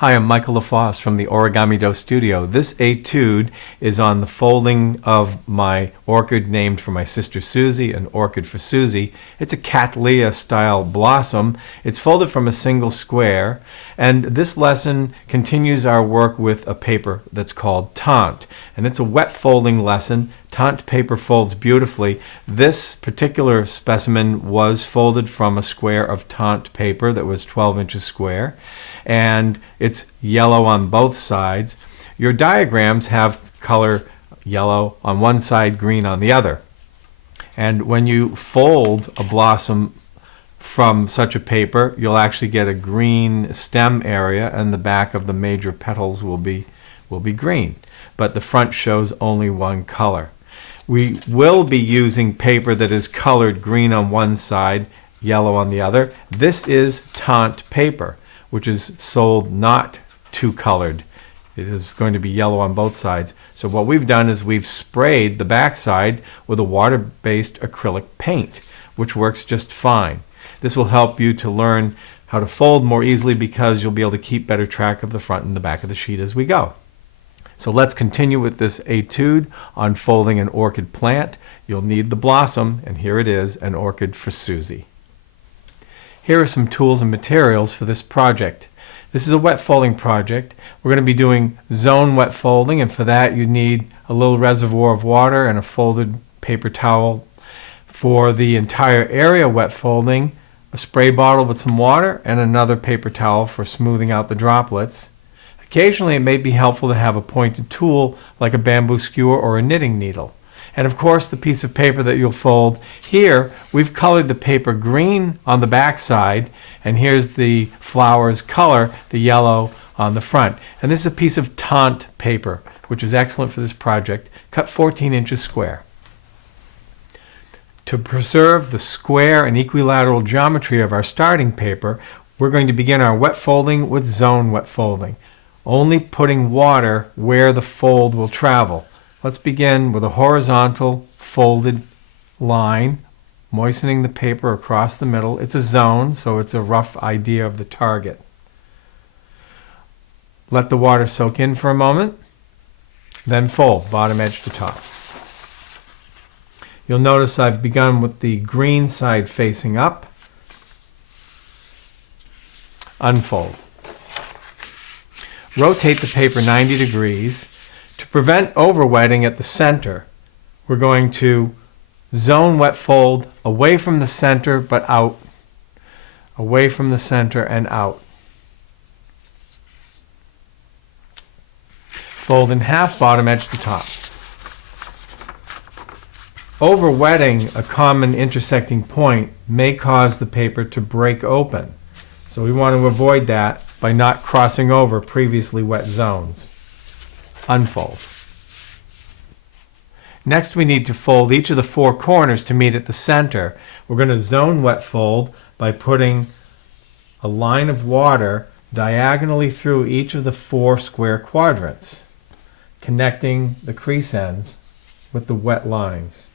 Hi, I'm Michael LaFosse from the Origami Dough Studio. This etude is on the folding of my orchid named for my sister Susie, an orchid for Susie. It's a Cattleya style blossom. It's folded from a single square, and this lesson continues our work with a paper that's called Tante, and it's a wet folding lesson. Tante paper folds beautifully. This particular specimen was folded from a square of Tante paper that was 12 inches square, and it's yellow on both sides. Your diagrams have color yellow on one side, green on the other. And when you fold a blossom from such a paper, you'll actually get a green stem area, and the back of the major petals will be green. But the front shows only one color. We will be using paper that is colored green on one side, yellow on the other. This is Tante paper, which is sold not two-colored. It is going to be yellow on both sides. So what we've done is we've sprayed the backside with a water-based acrylic paint, which works just fine. This will help you to learn how to fold more easily because you'll be able to keep better track of the front and the back of the sheet as we go. So let's continue with this etude on folding an orchid plant. You'll need the blossom, and here it is, an orchid for Susie. Here are some tools and materials for this project. This is a wet folding project. We're going to be doing zone wet folding, and for that you need a little reservoir of water and a folded paper towel. For the entire area wet folding, a spray bottle with some water and another paper towel for smoothing out the droplets. Occasionally it may be helpful to have a pointed tool like a bamboo skewer or a knitting needle. And of course the piece of paper that you'll fold. Here we've colored the paper green on the back side, and here's the flower's color, the yellow on the front. And this is a piece of Tante paper, which is excellent for this project, cut 14 inches square. To preserve the square and equilateral geometry of our starting paper, we're going to begin our wet folding with zone wet folding, only putting water where the fold will travel. Let's begin with a horizontal folded line, moistening the paper across the middle. It's a zone, so it's a rough idea of the target. Let the water soak in for a moment, then fold, bottom edge to top. You'll notice I've begun with the green side facing up. Unfold. Rotate the paper 90 degrees. To prevent overwetting at the center, we're going to zone wet fold away from the center but out. Away from the center and out. Fold in half, bottom edge to top. Overwetting a common intersecting point may cause the paper to break open. So we want to avoid that by not crossing over previously wet zones. Unfold. Next we need to fold each of the four corners to meet at the center. We're going to zone wet fold by putting a line of water diagonally through each of the four square quadrants, connecting the crease ends with the wet lines.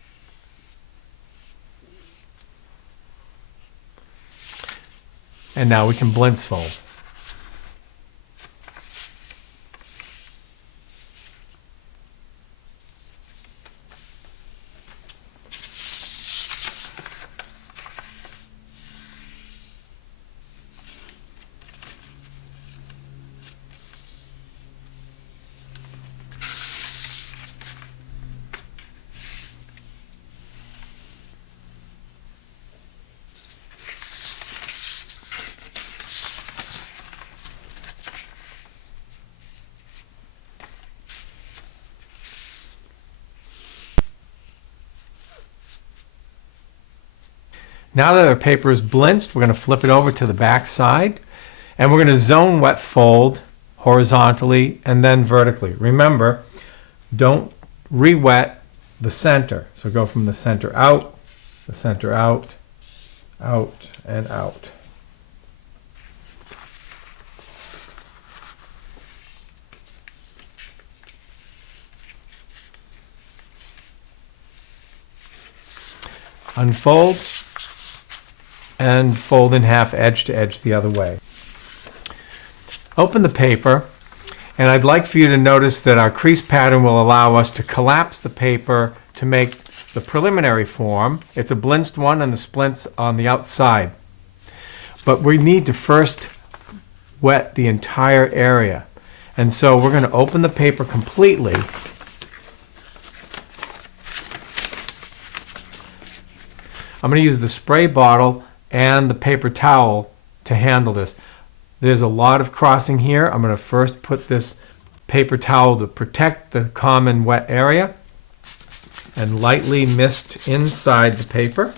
And now we can blintz fold. Now that our paper is blinched, we're going to flip it over to the back side, and we're going to zone wet fold horizontally and then vertically. Remember, don't re-wet the center. So go from the center out, out, and out. Unfold and fold in half edge to edge the other way. Open the paper, and I'd like for you to notice that our crease pattern will allow us to collapse the paper to make the preliminary form. It's a blinched one and the splints on the outside. But we need to first wet the entire area. And so we're going to open the paper completely. I'm going to use the spray bottle and the paper towel to handle this. There's a lot of crossing here. I'm going to first put this paper towel to protect the common wet area and lightly mist inside the paper.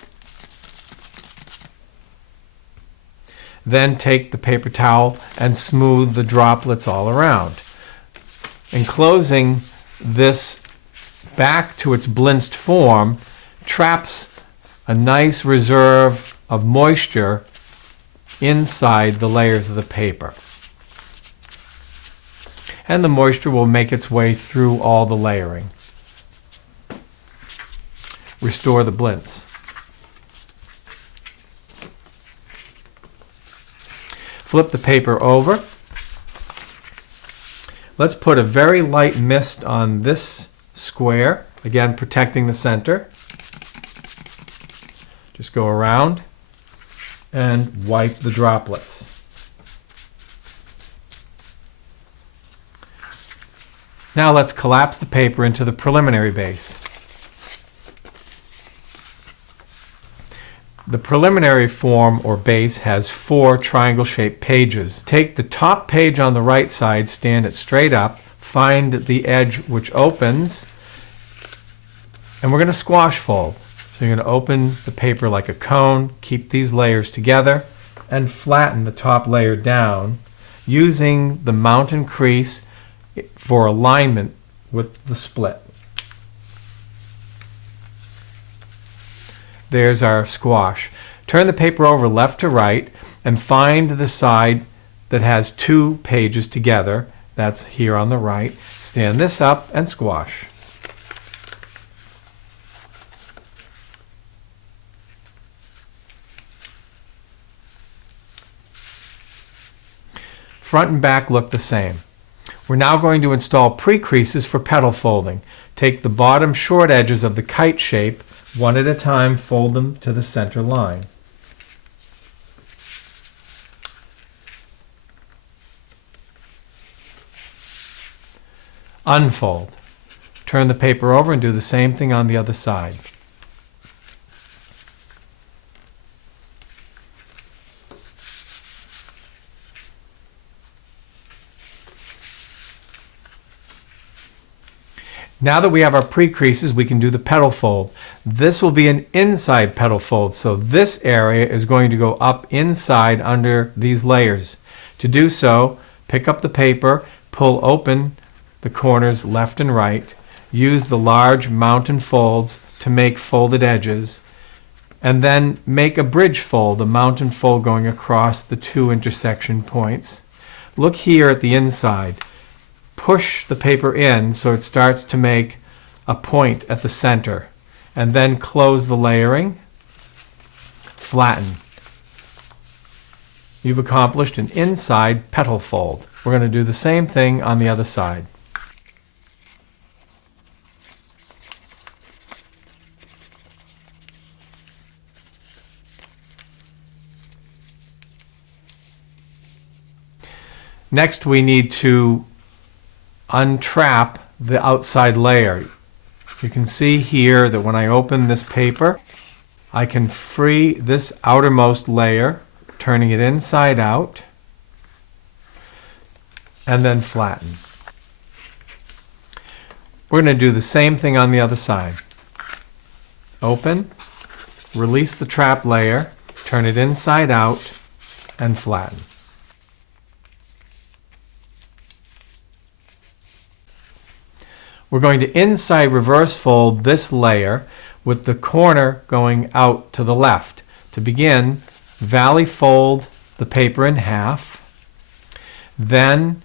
Then take the paper towel and smooth the droplets all around. Enclosing this back to its blinched form traps a nice reserve of moisture inside the layers of the paper. And the moisture will make its way through all the layering. Restore the blints. Flip the paper over. Let's put a very light mist on this square, again protecting the center. Just go around and wipe the droplets. Now let's collapse the paper into the preliminary base. The preliminary form or base has 4 triangle-shaped pages. Take the top page on the right side, stand it straight up, find the edge which opens, and we're going to squash fold. So you're going to open the paper like a cone, keep these layers together, and flatten the top layer down using the mountain crease for alignment with the split. There's our squash. Turn the paper over left to right and find the side that has 2 pages together. That's here on the right. Stand this up and squash. Front and back look the same. We're now going to install pre-creases for petal folding. Take the bottom short edges of the kite shape, one at a time, fold them to the center line. Unfold. Turn the paper over and do the same thing on the other side. Now that we have our pre-creases, we can do the petal fold. This will be an inside petal fold, so this area is going to go up inside under these layers. To do so, pick up the paper, pull open the corners left and right, use the large mountain folds to make folded edges, and then make a bridge fold, a mountain fold going across the 2 intersection points. Look here at the inside. Push the paper in so it starts to make a point at the center, and then close the layering. Flatten. You've accomplished an inside petal fold. We're going to do the same thing on the other side. Next, we need to untrap the outside layer. You can see here that when I open this paper, I can free this outermost layer, turning it inside out, and then flatten. We're going to do the same thing on the other side. Open, release the trap layer, turn it inside out, and flatten. We're going to inside reverse fold this layer with the corner going out to the left. To begin, valley fold the paper in half, then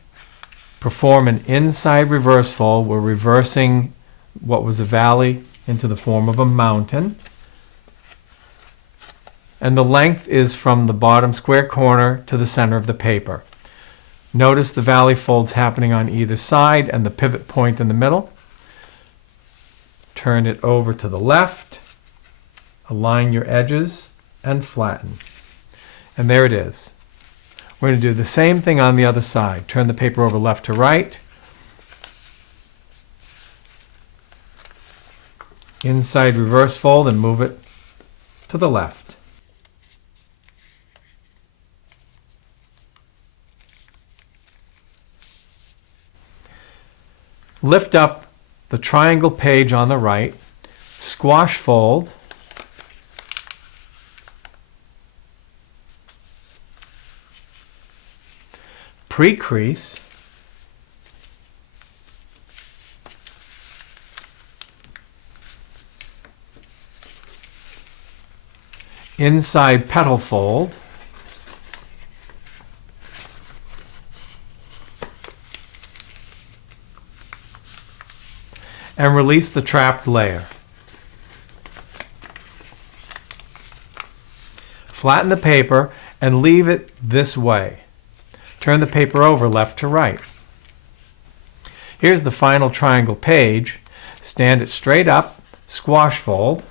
perform an inside reverse fold. We're reversing what was a valley into the form of a mountain. And the length is from the bottom square corner to the center of the paper. Notice the valley folds happening on either side and the pivot point in the middle. Turn it over to the left, align your edges, and flatten. And there it is. We're going to do the same thing on the other side. Turn the paper over left to right. Inside reverse fold and move it to the left. Lift up the triangle page on the right, squash fold, pre-crease, inside petal fold, and release the trapped layer. Flatten the paper and leave it this way. Turn the paper over left to right. Here's the final triangle page. Stand it straight up, squash fold,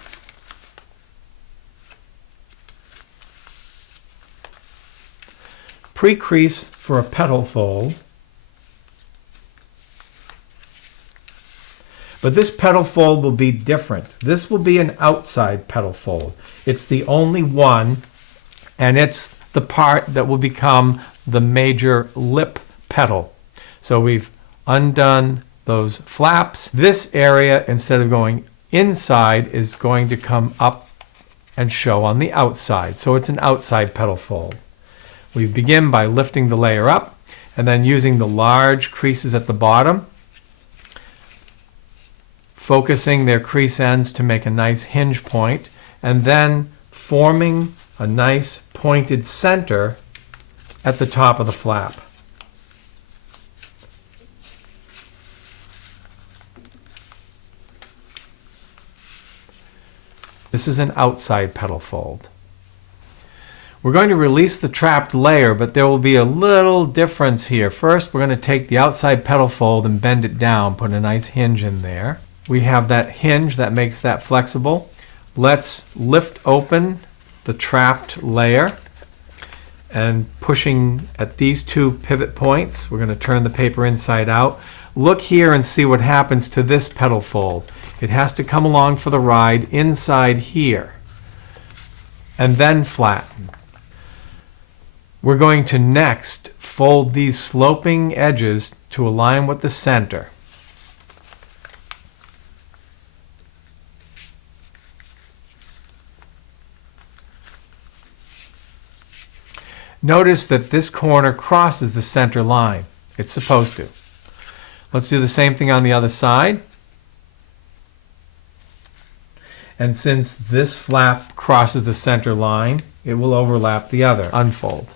pre-crease for a petal fold, but this petal fold will be different. This will be an outside petal fold. It's the only one, and it's the part that will become the major lip petal. So we've undone those flaps. This area, instead of going inside, is going to come up and show on the outside. So it's an outside petal fold. We begin by lifting the layer up and then using the large creases at the bottom, focusing their crease ends to make a nice hinge point, and then forming a nice pointed center at the top of the flap. This is an outside petal fold. We're going to release the trapped layer, but there will be a little difference here. First, we're going to take the outside petal fold and bend it down, put a nice hinge in there. We have that hinge that makes that flexible. Let's lift open the trapped layer, and pushing at these two pivot points, we're going to turn the paper inside out. Look here and see what happens to this petal fold. It has to come along for the ride inside here and then flatten. We're going to next fold these sloping edges to align with the center. Notice that this corner crosses the center line. It's supposed to. Let's do the same thing on the other side. And since this flap crosses the center line, it will overlap the other. Unfold.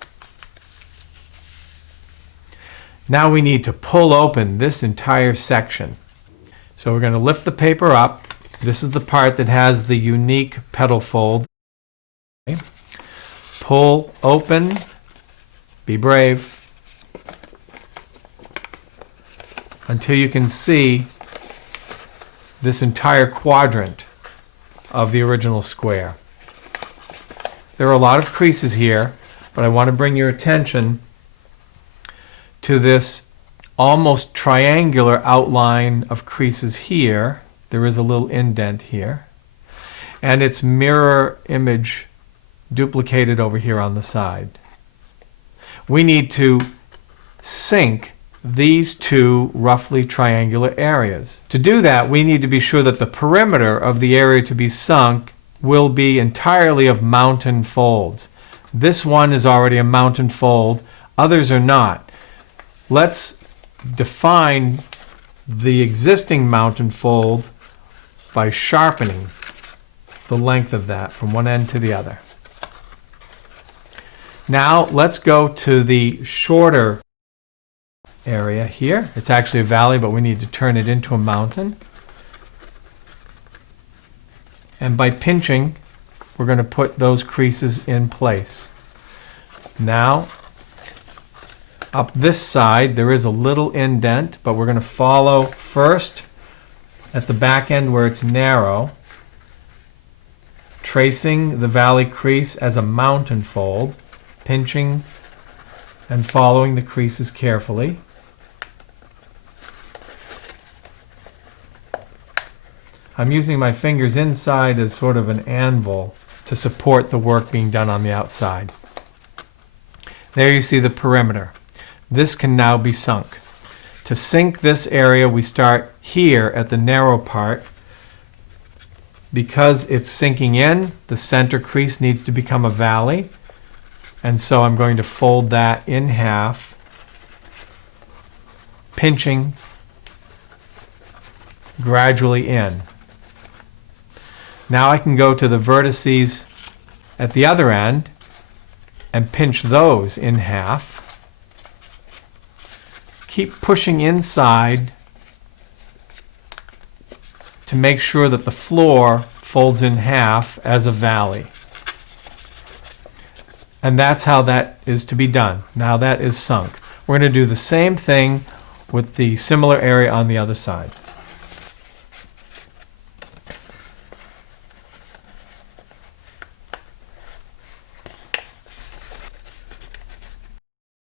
Now we need to pull open this entire section. So we're going to lift the paper up. This is the part that has the unique petal fold. Okay. Pull open. Be brave until you can see this entire quadrant of the original square. There are a lot of creases here, but I want to bring your attention to this almost triangular outline of creases here. There is a little indent here, and its mirror image duplicated over here on the side. We need to sync these two roughly triangular areas. To do that, we need to be sure that the perimeter of the area to be sunk will be entirely of mountain folds. This one is already a mountain fold, others are not. Let's define the existing mountain fold by sharpening the length of that from one end to the other. Now let's go to the shorter area here. It's actually a valley, but we need to turn it into a mountain. And by pinching, we're going to put those creases in place. Now, Up this side, there is a little indent, but we're going to follow first at the back end where it's narrow, tracing the valley crease as a mountain fold, pinching and following the creases carefully. I'm using my fingers inside as sort of an anvil to support the work being done on the outside. There you see the perimeter. This can now be sunk. To sink this area, we start here at the narrow part. Because it's sinking in, the center crease needs to become a valley. And so I'm going to fold that in half, pinching gradually in. Now I can go to the vertices at the other end and pinch those in half. Keep pushing inside to make sure that the floor folds in half as a valley. And that's how that is to be done. Now that is sunk. We're going to do the same thing with the similar area on the other side.